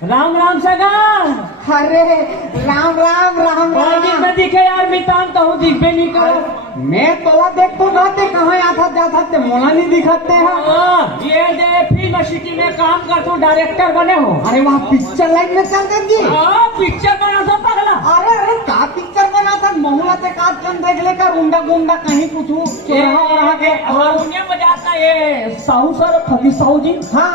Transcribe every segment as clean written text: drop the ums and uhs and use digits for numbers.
राम राम सगा। अरे राम राम राम राम। में दिखे यार मितान कहूँ दिखबे नहीं करो। मैं तोला देखो ना ते कहाँ आता जाता ते मोला नहीं दिखते हैं। ये दे फिल्म सिटी में काम करता हूँ, डायरेक्टर बने हो। अरे वहाँ पिक्चर लाइन में चल कर जी। पिक्चर बना था पगला। अरे अरे का पिक्चर बना था महुआ ते काज कन देख लेकर उंडा गुंडा कहीं कुछ चोरा के हारमोनियम बजाता ये साहू सर फती साहू जी। हाँ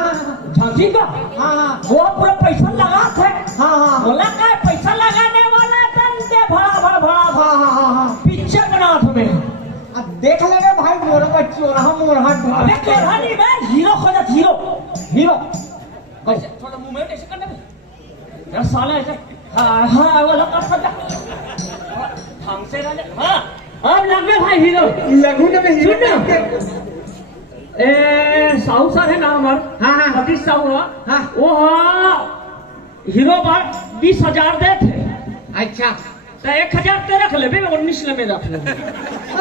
झांसी का। हाँ वो पूरा पैसा लगा थे। हाँ बोला का पैसा लगाने वाला दे भड़ा भड़ा भड़ा हाँ पिक्चर बना था मैं। अब देख ले भाई मोरा का चोरा अरे चोरा नहीं मैं हीरो खोजा हीरो हीरो। ऐसे थोड़ा मुंह में ऐसे करने में यार साला ऐसे। हाँ हाँ वो लोग कर ढंग से रहने। हाँ अब लगे भाई हीरो लगू ना मैं हीरो साहू सर है ना हमारे। हाँ हाँ सतीश साहू। हाँ वो हीरो बार 20,000 दे थे। अच्छा तो 1,000 ते रख ले 19 में रख ले।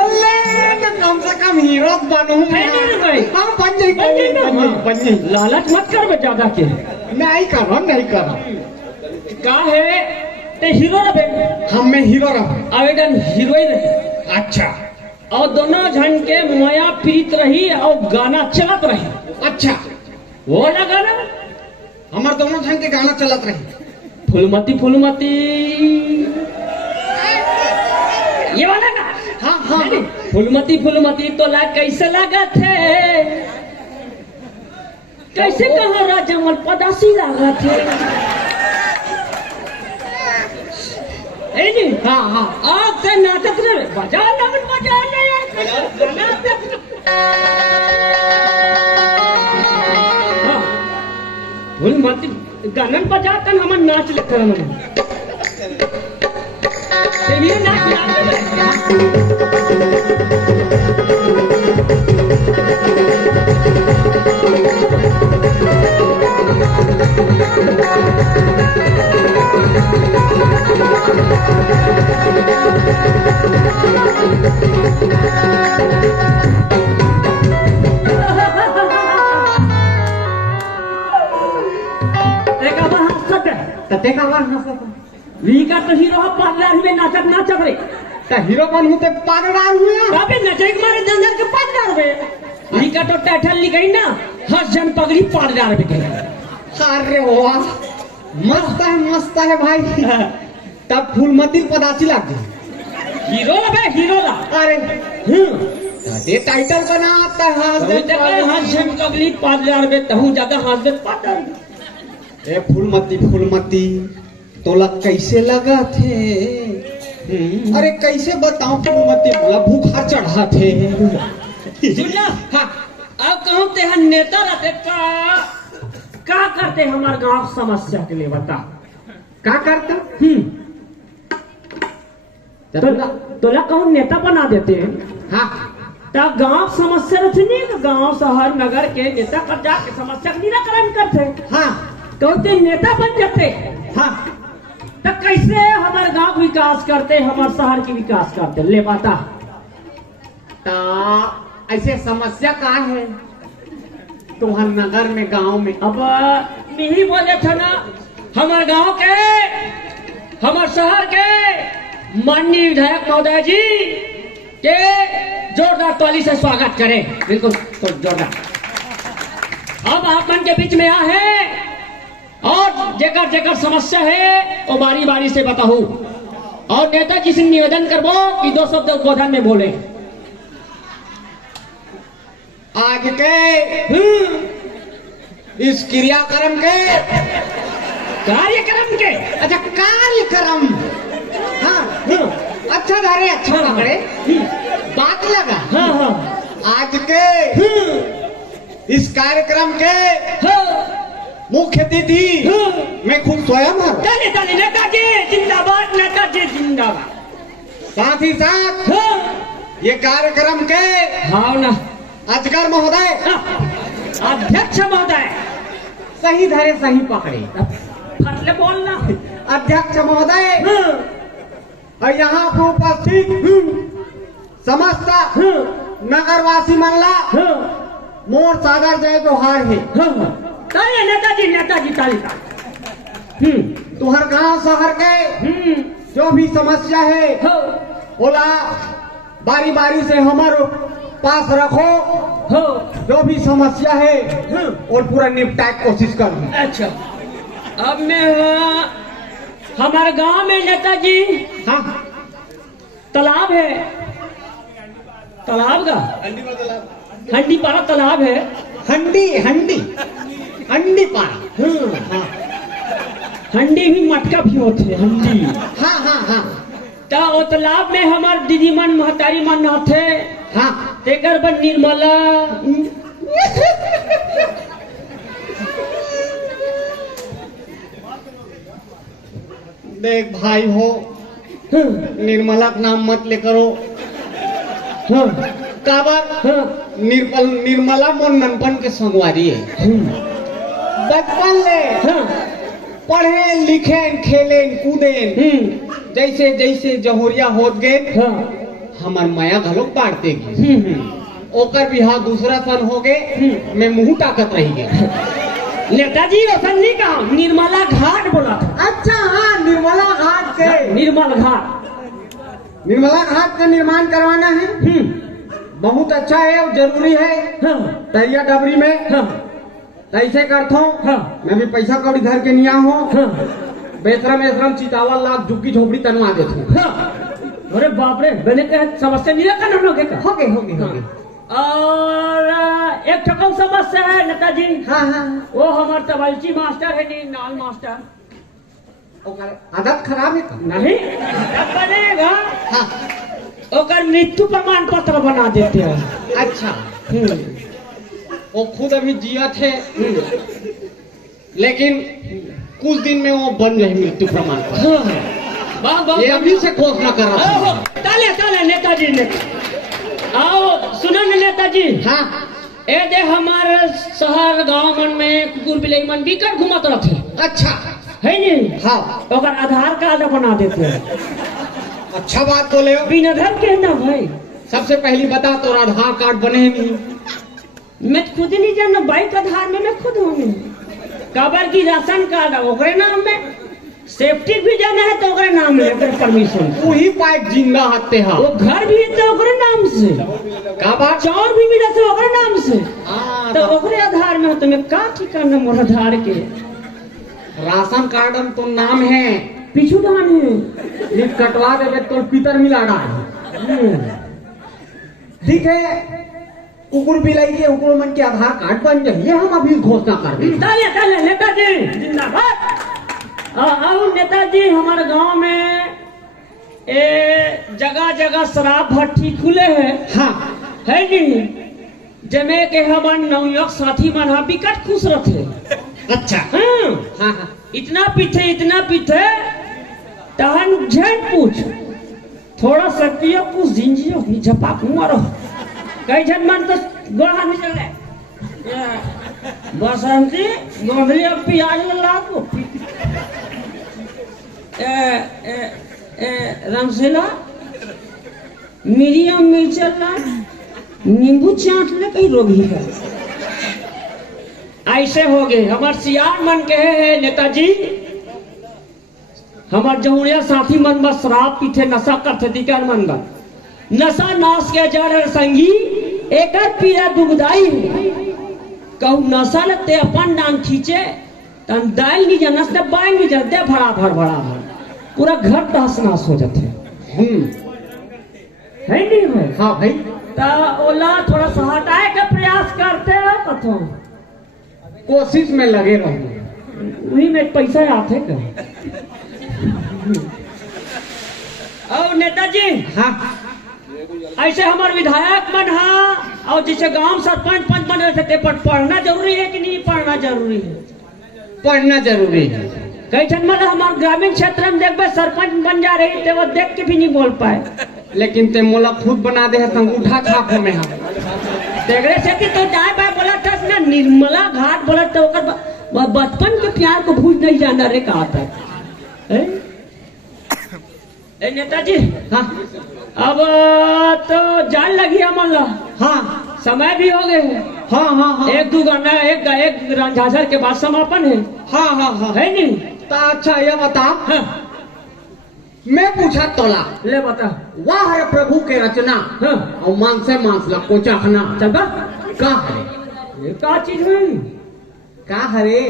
अल्ले कम से कम हीरो बनूं मैं। हाँ बन जाए लालच मत कर ज्यादा के। नहीं करो का है ते हीरो रहे। हम में हीरो रहा आवेदन हीरोइन। अच्छा और दोनों जन के माया पीत रही और गाना चलत रही। अच्छा वो ना गाना हमारे दोनों जन के गाना चलत रही। फुलमती फुलमती ये वाला ना। हाँ हाँ फुलमती फुलमती तो कैसे लगा थे कैसे कहा राजमल पदासी लगा थे। हाँ हाँ आप से नाटक रहे बजा लगन बजा फुलमती गानन बजातन हम नाच लेकर वीका तो हीरो पागल हुए नाचक नाचक रे। तो हीरो बन होते पागल हुए अबे नचे मारे जंगल के पागल हुए। वीका तो टैठल लिखई ना हर जन पगड़ी पागल बिके। अरे वाह मस्त है भाई। तब फूलमती पदासी लग गई। हीरो ला बे हीरो ला। अरे ये टाइटल बनाता है हर जन पगड़ी पागल बे तहु ज्यादा हाथ में पागल। ए फूलमती तोला कैसे लगा थे। अरे कैसे बताऊं फूलमती बोला भूखा चढ़ा थे। हाँ अब कहूँ ते नेता रहते का करते हमारे गांव समस्या के लिए बता का करते। तोला कहूँ नेता बना देते हैं। हाँ तब गांव समस्या रहती नहीं गांव शहर नगर के नेता पर जाके समस्या का निराकरण करते। हाँ कहते नेता बन जाते। हाँ तो कैसे हमारे गांव विकास करते हमारे शहर की विकास करते ले बता। तो ऐसे समस्या का है तुम्हारे नगर में गांव में। अब नहीं बोले थे ना हमारे गांव के हमारे शहर के माननीय विधायक महोदय जी के जोरदार ताली से स्वागत करें। बिल्कुल तो जोरदार। अब आप मन के बीच में यहाँ है और जेकर जेकर समस्या है वो बारी बारी से बताऊं। और नेताजी से निवेदन करबो कि 2 शब्द उद्बोधन में बोले। आज के इस क्रियाक्रम के कार्यक्रम के अच्छा कार्यक्रम। हाँ अच्छा धारे अच्छा पकड़े बात लगा। हाँ हाँ आज के इस कार्यक्रम के मुख्य अतिथि मैं खुद स्वयं हूँ। नेताजी जिंदाबाद नेताजी जिंदाबाद। साथ ही साथ हाँ, ये कार्यक्रम के हाँ ना, अजगर महोदय, हाँ, अध्यक्ष महोदय, सही धरे सही पकड़े, फटले बोलना। अध्यक्ष महोदय हाँ, और यहाँ पर उपस्थित समस्त हाँ, नगरवासी मल्ला हाँ, मोर सादर जय जोहार है। हाँ, ताली नेताजी ताली ताली। तुहर गांव शहर के जो भी समस्या है हाँ, बोला बारी बारी से हमारे पास रखो, हाँ, जो भी समस्या है हाँ। और पूरा निपटाए की कोशिश करूँ। अच्छा, अब मैं हमारे गांव में नेताजी हाँ, तालाब है, तालाब का हंडी पारा तालाब है। हंडी हंडी हंडी पारा। हाँ हंडी भी मटका भी होते हैं, हंडी। हाँ हाँ हाँ तो वो तालाब में हमार दीदी मन महतारी मन नहाते, हाँ। तेकर पर निर्मला देख भाई हो, निर्मला का नाम मत ले करो। हाँ, काबर हाँ, निर्मला मोन ननपन के संगवारी है। बचपन ले हाँ, पढ़े लिखे खेले कूदे, जैसे जैसे जहोरिया होत गए हाँ, हमार माया घलोक बांटते गई। ओकर बिहार दूसरा सन हो गए, मैं मुंह ताकत रही गए। नेताजी रोशन नहीं कहा, निर्मला घाट बोला था। अच्छा हाँ, निर्मला घाट के निर्मल घाट, निर्मला घाट का निर्माण करवाना है। बहुत अच्छा है और जरूरी है। हाँ, दरिया डबरी में हाँ, ऐसे करता हूँ। हाँ, मैं भी पैसा कौड़ी घर के निया हूँ। हाँ, बेसरम एसरम चितावल लाख झुग्गी झोपड़ी तनवा देता हूँ। हाँ। अरे बाप रे, मैंने कहा समस्या निराकरण हम लोग का हो गए हो गए हो गए। और एक ठकम समस्या है नेताजी। हाँ हाँ। वो हमारे तबालची मास्टर है नहीं, नाल मास्टर ओकर आदत खराब है का? नहीं, अब बनेगा। हाँ। ओकर मृत्यु प्रमाण पत्र बना देते हैं। अच्छा, वो खुद अभी जिया थे, लेकिन कुछ दिन में वो बन जाए मृत्यु प्रमाण पत्र। ये अभी से घोषणा कर रहा आओ, ताले ताले नेताजी ने। आओ सुनो न नेताजी। हाँ। ए दे हमारे शहर गांव मन में कुकुर बिलाई मन बिकट घुमत रहते। अच्छा है नहीं? हाँ। ओकर आधार कार्ड बना देते हैं। अच्छा बात बोले हो। बिना घर के ना भाई। सबसे पहली बता, तो आधार कार्ड बने नहीं। मैं खुद नहीं जानना, बाइक आधार में मैं खुद हूँ। काबर की राशन कार्ड ओकरे नाम में, सेफ्टी भी जाना है तो ओकरे नाम में, ओकरे परमिशन। वही पाइप जिंदा हत्ते हा। वो घर भी है तो ओकरे नाम से, काबर चाउर भी मिला तो ओकरे नाम से। हाँ, तो ओकरे आधार में तो मैं का ठिकाना मोर आधार के। राशन कार्ड में तो नाम है, पीछू दान है। ये कटवा देवे तो पितर मिला डाल। ठीक है, कुकुर बिलाई के हुकुम मन के आधार कार्ड बन जाए, ये हम अभी घोषणा कर दें। तालियां तालियां नेताजी जिंदाबाद। आओ नेताजी, हमारे गांव में जगह जगह शराब भट्टी खुले हैं। हाँ है नहीं? जमे के हमारे नवयुवक साथी मन बिकट खुश रहते। अच्छा। हाँ, हाँ हाँ। इतना पीते तहन झट पूछ, थोड़ा सकियो पूछ जिंजियो झपा मारो। कई जन मन तो गोड़ा नहीं चल रहे। बसंती गोंधली अब प्याज ला दो। रामसेला मिरियम मिर्चल ला, नींबू चाट ले, कहीं रोगी है। ऐसे हो गए हमार सियार मन के है नेताजी। हमार जमुड़िया साथी मन बस शराब पीते, नशा करते, दिकार मन बा नशा नाश के जड़ संगी एक पीड़ा दुगदाई है। कहू नशा लेते अपन डांग खींचे तन दाल नहीं जानस दे बाई नहीं जाते, भड़ा भड़ पूरा घर तहस नहस हो जाते। है नहीं भाई? हाँ भाई। तो ओला थोड़ा सा हटाए के प्रयास करते हो कथो, कोशिश में लगे रहो। वही में पैसा आते का। और नेताजी हाँ, ऐसे हमारे विधायक मन हा और जिसे गांव सरपंच पंच बन रहे थे, पर पढ़ना जरूरी है कि नहीं पढ़ना जरूरी है? पढ़ना जरूरी है। कई ठन मतलब हमारे ग्रामीण क्षेत्र में देखबे सरपंच बन जा रही थे वो देख के भी नहीं बोल पाए। लेकिन ते मोला खुद बना दे अंगूठा छाप में हम तेगरे से तो दाए बाय बोला था ना निर्मला घाट बोला तो बचपन के प्यार को भूल नहीं जाना रे कहा था। ए नेताजी हाँ अब तो जान लगी हमारा। हाँ समय भी हो गए हैं। हाँ हाँ हाँ एक दो गाना एक झांझर के बाद समापन है। हाँ हाँ हाँ है नहीं तो अच्छा ये बता हाँ। मैं पूछा तोला ले बता। वाह है प्रभु के रचना हाँ। और मांग से मांस ला को चखना चलता का है ये का चीज है का हरे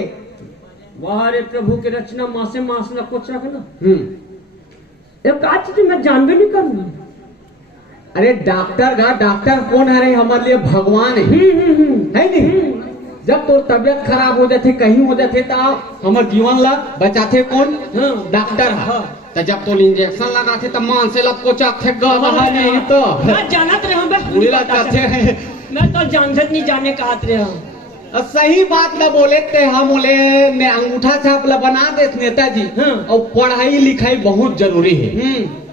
वाह रे प्रभु की रचना मासे मास न कुछ रखना ये का चीज मैं जानबे नहीं करूंगी। अरे डॉक्टर कौन है हमारे लिए भगवान है नहीं जब तो तबियत खराब हो जाते कहीं हो जाते तो हमारे जीवन ला बचाते कौन डॉक्टर है तो जब तो इंजेक्शन लगाते तो मानसे ला को चखे नहीं तो मैं जानत रहे हैं मैं तो जानत नहीं जाने का आत रहे सही बात न बोले ते हम बोले ने अंगूठा छाप ला बना दे नेताजी और पढ़ाई लिखाई बहुत जरूरी है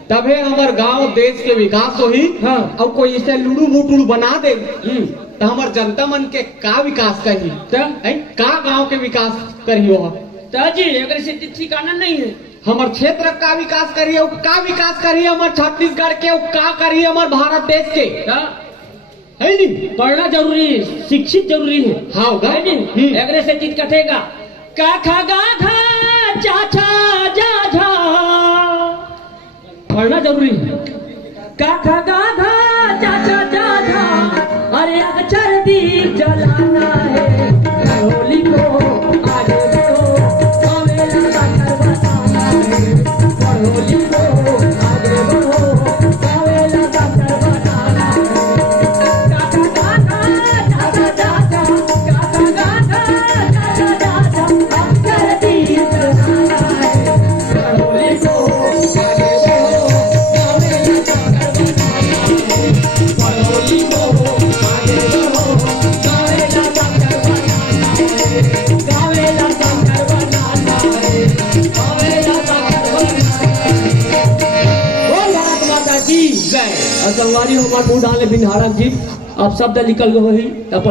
तबे हमारे गांव देश के विकास होही और कोई इसे लुड़ू मुटुड़ू बना दे तो हमारे जनता मन के का विकास करी का गांव के विकास करी हो ताजी अगर से ठिकाना नहीं है हमारे क्षेत्र का विकास करिए का विकास करिए हमारे छत्तीसगढ़ के का करिए हमारे भारत देश के है नहीं पढ़ना जरूरी है शिक्षित जरूरी है। हाँ है नहीं अगले से चीज कटेगा का खा गा धा चा छा जा झा पढ़ना जरूरी है। का खा गा धा चा छा जा झा अरे अक्षर दीप जलाना है होली को आगे बढ़ो कावेला का बताना है होली को आगे बढ़ो कावेला का बताना है। संगवारी हमारे मुँह डाले बिनहारा जी अब शब्द निकल गए